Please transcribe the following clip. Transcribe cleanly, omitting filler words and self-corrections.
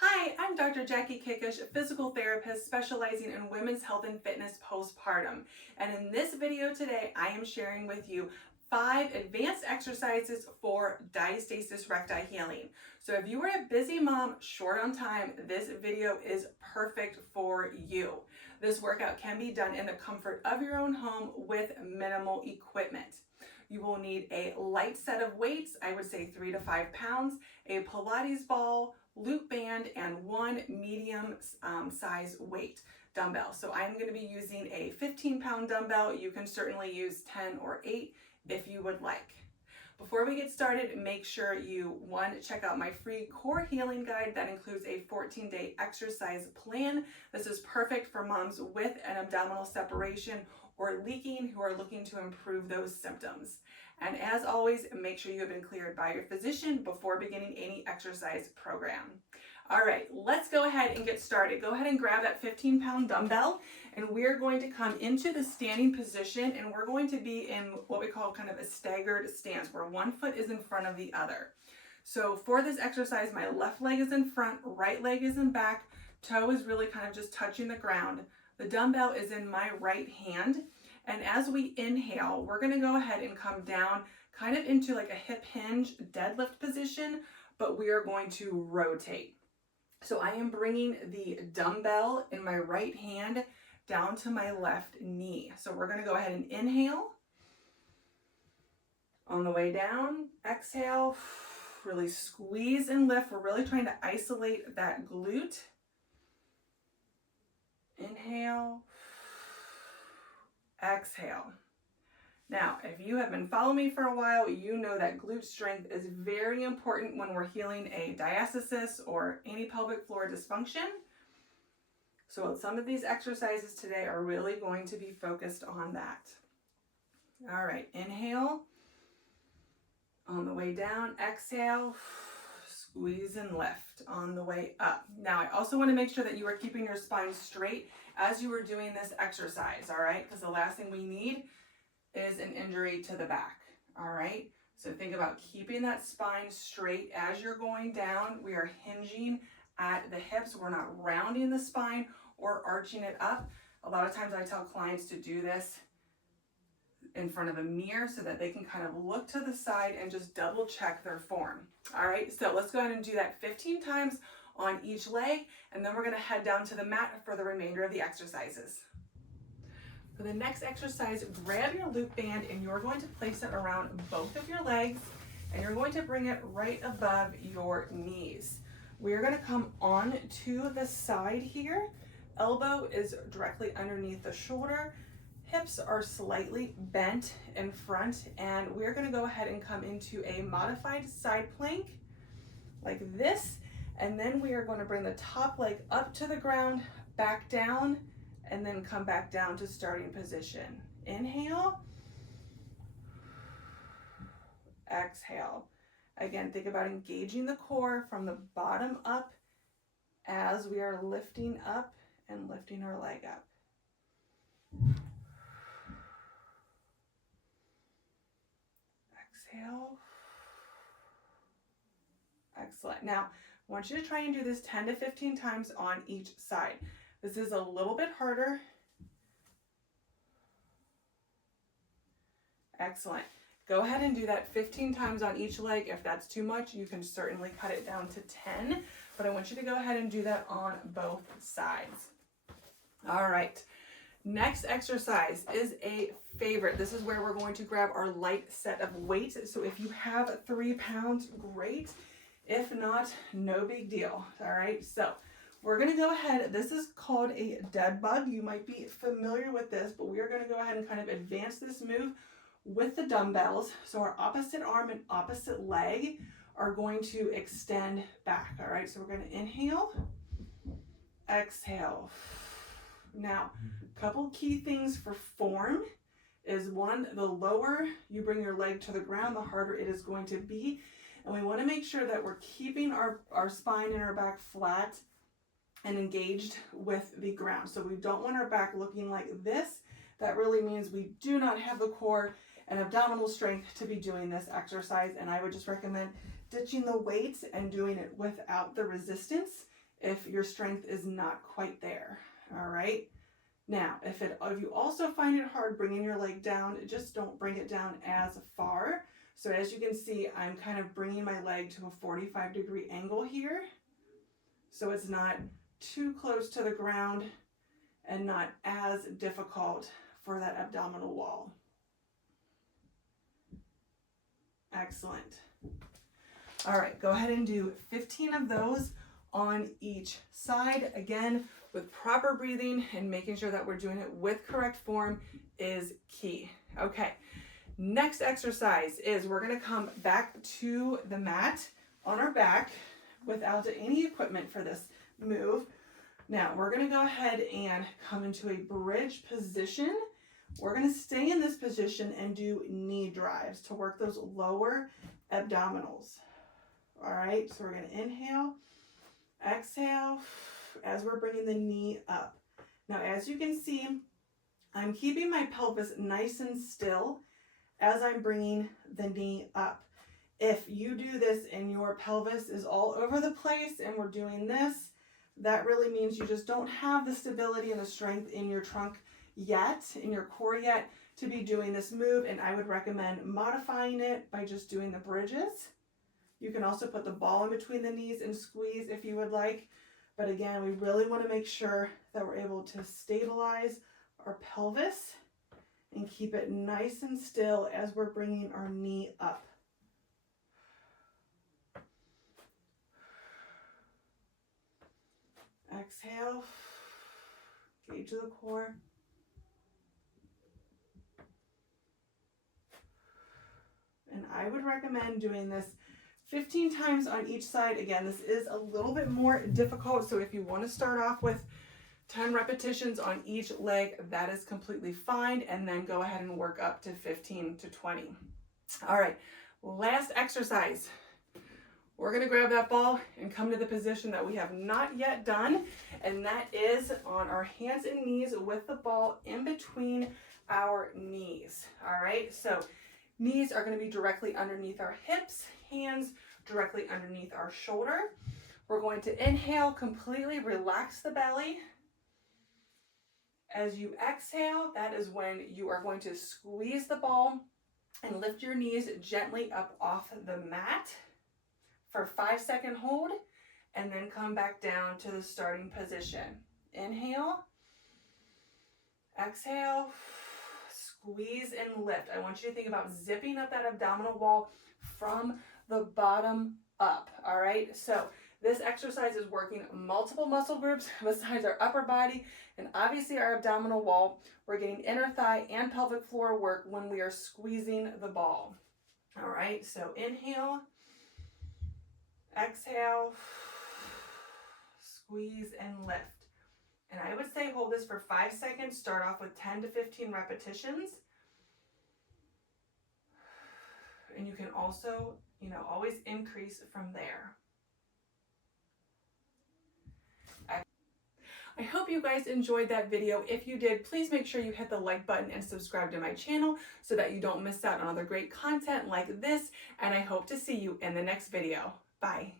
Hi, I'm Dr. Jackie Kickish, a physical therapist specializing in women's health and fitness postpartum. And in this video today, I am sharing with you 5 advanced exercises for diastasis recti healing. So if you are a busy mom, short on time, this video is perfect for you. This workout can be done in the comfort of your own home with minimal equipment. You will need a light set of weights, I would say 3 to 5 pounds, a Pilates ball, loop band, and one medium size weight dumbbell. So I'm going to be using a 15-pound dumbbell. You can certainly use 10 or 8 if you would like. Before we get started, make sure you, check out my free core healing guide that includes a 14-day exercise plan. This is perfect for moms with an abdominal separation or leaking who are looking to improve those symptoms. And as always, make sure you have been cleared by your physician before beginning any exercise program. All right, let's go ahead and get started. Go ahead and grab that 15-pound dumbbell, and we're going to come into the standing position, and we're going to be in what we call kind of a staggered stance, where one foot is in front of the other. So for this exercise, my left leg is in front, right leg is in back, toe is really kind of just touching the ground. The dumbbell is in my right hand. And as we inhale, we're going to go ahead and come down kind of into like a hip hinge deadlift position, but we are going to rotate. So I am bringing the dumbbell in my right hand down to my left knee. So we're going to go ahead and inhale. On the way down, exhale, really squeeze and lift. We're really trying to isolate that glute. Inhale. Exhale. Now, if you have been following me for a while, you know that glute strength is very important when we're healing a diastasis or any pelvic floor dysfunction. So some of these exercises today are really going to be focused on that. All right, inhale. On the way down, exhale, squeeze and lift on the way up. Now, I also want to make sure that you are keeping your spine straight as you are doing this exercise, all right? Because the last thing we need is an injury to the back, all right? So think about keeping that spine straight as you're going down. We are hinging at the hips. We're not rounding the spine or arching it up. A lot of times I tell clients to do this in front of a mirror so that they can kind of look to the side and just double check their form. All right, so let's go ahead and do that 15 times on each leg, and then we're going to head down to the mat for the remainder of the exercises. For the next exercise, grab your loop band and you're going to place it around both of your legs, and you're going to bring it right above your knees. We're going to come on to the side here. Elbow is directly underneath the shoulder. Hips are slightly bent in front, and we're going to go ahead and come into a modified side plank like this. And then we are going to bring the top leg up to the ground, back down, and then come back down to starting position. Inhale. Exhale. Again, think about engaging the core from the bottom up as we are lifting up and lifting our leg up. Exhale. Excellent. Now, I want you to try and do this 10 to 15 times on each side. This is a little bit harder. Excellent. Go ahead and do that 15 times on each leg. If that's too much, you can certainly cut it down to 10, but I want you to go ahead and do that on both sides. All right. Next exercise is a favorite. This is where we're going to grab our light set of weights. So if you have 3 pounds, great. If not, no big deal. All right, so we're going to go ahead. This is called a dead bug. You might be familiar with this, but we are going to go ahead and kind of advance this move with the dumbbells. So our opposite arm and opposite leg are going to extend back. All right, so we're going to inhale, exhale. Now, a couple key things for form is one, the lower you bring your leg to the ground, the harder it is going to be. And we want to make sure that we're keeping our spine and our back flat and engaged with the ground. So we don't want our back looking like this. That really means we do not have the core and abdominal strength to be doing this exercise. And I would just recommend ditching the weights and doing it without the resistance if your strength is not quite there. All right. Now, if you also find it hard bringing your leg down, just don't bring it down as far. So as you can see, I'm kind of bringing my leg to a 45-degree angle here. So it's not too close to the ground and not as difficult for that abdominal wall. Excellent. All right, go ahead and do 15 of those on each side. Again, with proper breathing and making sure that we're doing it with correct form is key. Okay, next exercise is we're gonna come back to the mat on our back without any equipment for this move. Now, we're gonna go ahead and come into a bridge position. We're gonna stay in this position and do knee drives to work those lower abdominals. All right, so we're gonna inhale, exhale, as we're bringing the knee up. Now, as you can see, I'm keeping my pelvis nice and still as I'm bringing the knee up. If you do this and your pelvis is all over the place and we're doing this, that really means you just don't have the stability and the strength in your trunk yet, in your core yet, to be doing this move. And I would recommend modifying it by just doing the bridges. You can also put the ball in between the knees and squeeze if you would like. But again, we really want to make sure that we're able to stabilize our pelvis and keep it nice and still as we're bringing our knee up. Exhale, engage the core. And I would recommend doing this 15 times on each side. Again, this is a little bit more difficult, so if you want to start off with 10 repetitions on each leg, that is completely fine, and then go ahead and work up to 15 to 20. All right, last exercise. We're gonna grab that ball and come to the position that we have not yet done, and that is on our hands and knees with the ball in between our knees. All right, so knees are gonna be directly underneath our hips, hands directly underneath our shoulder. We're going to inhale, completely relax the belly. As you exhale, that is when you are going to squeeze the ball and lift your knees gently up off the mat for a 5-second hold, and then come back down to the starting position. Inhale, exhale, squeeze and lift. I want you to think about zipping up that abdominal wall from the bottom up. All right, so this exercise is working multiple muscle groups besides our upper body and obviously our abdominal wall. We're getting inner thigh and pelvic floor work when we are squeezing the ball. All right, so inhale, exhale, squeeze and lift. And I would say hold this for 5 seconds. Start off with 10 to 15 repetitions. And you can also, always increase from there. I hope you guys enjoyed that video. If you did, please make sure you hit the like button and subscribe to my channel so that you don't miss out on other great content like this. And I hope to see you in the next video. Bye.